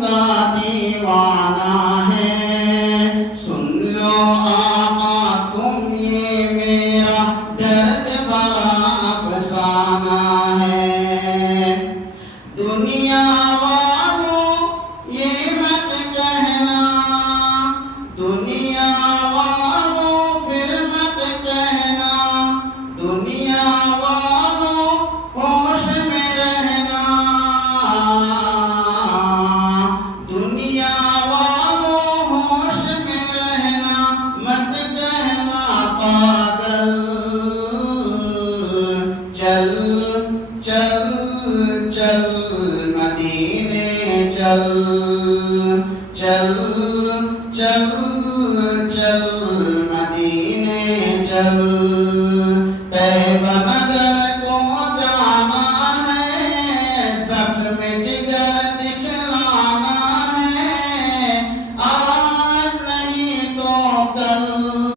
बंदा दीवाना है। सुन लो आका तुम ये मेरा दर्द भरा अफसाना है। दुनिया वालों ये मत कहना, दुनिया वालों फिर मत कहना, दुनिया वालों होश में रहना, दुनिया वालों होश में रहना, मत कहना पागल। चल चल चल मदीने चल, चल